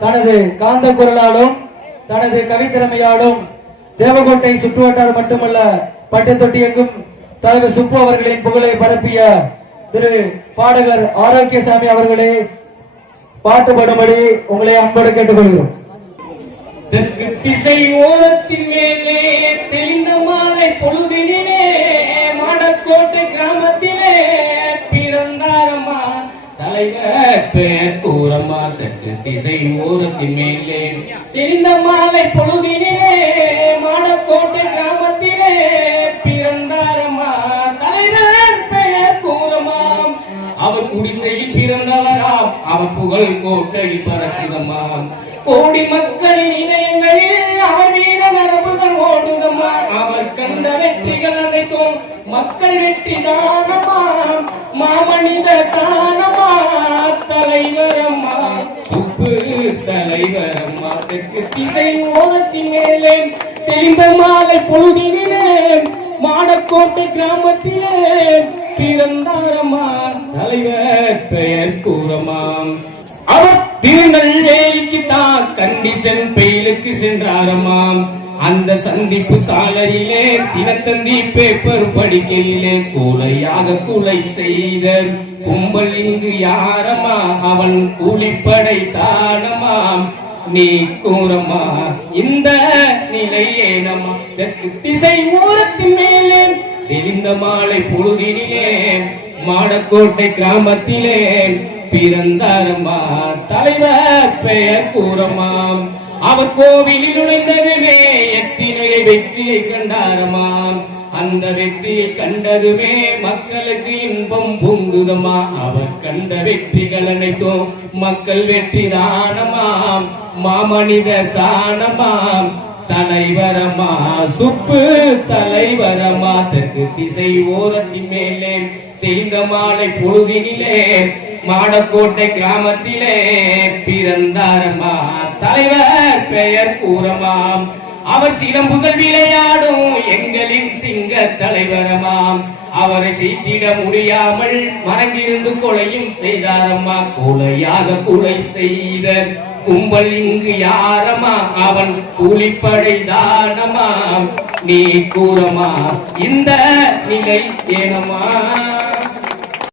தனது காந்த குரலாலும் தனது கவித்திறமையாலும் தேவகோட்டை சுற்றுவட்டார் மட்டுமல்ல பட்டத்தொட்டி எங்கும் தலைவர் சுப்பு அவர்களின் புகழை பரப்பிய திரு பாடகர் ஆரோக்கியசாமி அவர்களே பாட்டு பாடும்படி உங்களை அன்போடு கேட்டுக்கொள்கிறோம். தெற்கு திசை ஓரத்தின் மேலே தெளிந்த மாலை பொழுதினிலே மாடக்கோட்டை கிராமத்திலே பிறந்தாரம்மா தலைவர் பெயர் கூறம்மா. தெற்கு திசை ஓரத்தின் மேலே தெளிந்த மாலை பொழுதினிலே மாடக்கோட்டை கிராமத்திலே பிறந்தாரம்மா தலைவர் பெயர் கூறம்மா. அவர் குடிசையில் பிறந்தவராம், அவர் புகழ் கோட்டையில் பறக்குதம்மா. கோடி மக்களின் இதயங்களில் அவர் வீர நரம்புகள் ஓடுதம்மா. அவர் கண்ட வெற்றிகள் அனைத்தும் மக்கள் வெற்றி தானமா. மாமனித தானமா தலைவரம்மா உப்பு தலைவரம்மா. தெற்கு திசை ஓரத்தின் மேலே தெளிந்த மாலை பொழுதினிலே மாடக்கோட்டை கிராமத்திலே பிறந்தாரம்மா தலைவர் பெயர் கூறமாம். அவர் திருநெல்வேலிக்கு தான் கண்டிஷன் பெயிலுக்கு சென்றாரமாம். அந்த சந்திப்பு சாலையிலே தினத்தந்தி பேப்பர் படிக்கையிலே கூலையாக கூலை செய்த கும்பல் இங்கு யாரமா அவன் கூலிப்படை தானமாம். நீ கூறமா இந்த நிலையேனமா. தெற்கு திசை ஓரத்தின் மேலே தெளிந்த மாலை பொழுதினிலே மாடக்கோட்டை கிராமத்திலே பிறந்தாரம்மா தலைவர் பெயர் கூறமாம். அவர் கோவிலில் நுழைந்ததுமே எத்தினையை வெற்றியை கண்டாரமாம். அந்த வெற்றியை கண்டதுமே மக்களுக்கு இன்பம் பொங்குதமா. அவர் கண்ட வெற்றிகள் அனைத்தும் மக்கள் வெற்றி தானமாம். மாமனிதர் தானமாம் தலைவரமா சுப்பு தலைவரமா. தெற்கு திசை ஓரத்தின் மேலே தெளிந்த மாலை பொழுதினிலே மாடக்கோட்டை கிராமத்திலே பிறந்தாரம்மா தலைவர் பெயர் கூறமாம். அவர் சிலம்புகள் விளையாடும் எங்களின் சிங்க தலைவரமாம். அவரை செய்திட முடியாமல் மறைந்திருந்து கொலையும் செய்தாரம்மா. கொலையாக கொலை செய்த கும்பல் இங்கு யாரமா அவன் கூலிப்படை தானமா. நீ கூறமா இந்த நிலை ஏனமா.